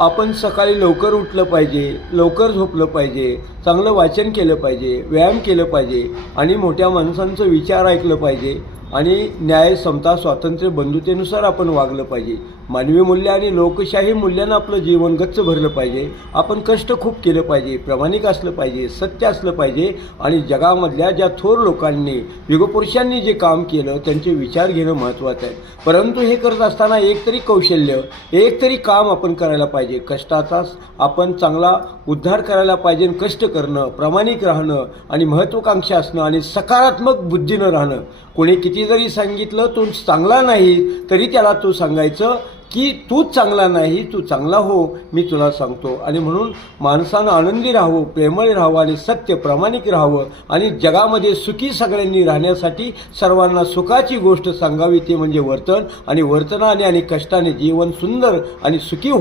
आपण सकाळी लवकर उठलं पाहिजे लवकर झोपलं पाहिजे चांगलं वाचन केलं पाहिजे व्यायाम केलं पाहिजे आणि मोठ्या माणसांचं विचार ऐकलं पाहिजे. आणि न्याय समता स्वातंत्र्य बंधुतेनुसार आपण वागलं पाहिजे. मानवी मूल्य आणि लोकशाही मूल्यांना आपलं जीवन गच्च भरलं पाहिजे. आपण कष्ट खूप केलं पाहिजे प्रामाणिक असलं पाहिजे सत्य असलं पाहिजे आणि जगामधल्या ज्या थोर लोकांनी युगपुरुषांनी जे काम केलं त्यांचे विचार घेणं महत्त्वाचं आहे. परंतु हे करत असताना एक तरी कौशल्य एक तरी काम आपण करायला पाहिजे. कष्टाचा आपण चांगला उद्धार करायला पाहिजे कष्ट करणं प्रामाणिक राहणं आणि महत्त्वाकांक्षा असणं आणि सकारात्मक बुद्धीनं राहणं. कोणी किती जरी सांगितलं तू चांगला नाही तरी त्याला तू सांगायचं की तूच चांगला नाही तू चांगला हो मी तुला सांगतो. आणि म्हणून माणसानं आनंदी राहावं प्रेमळ राहावं आणि सत्य प्रामाणिक राहावं आणि जगामध्ये सुखी सगळ्यांनी राहण्यासाठी सर्वांना सुखाची गोष्ट सांगावी ती म्हणजे वर्तन. आणि वर्तनाने आणि कष्टाने जीवन सुंदर आणि सुखी हो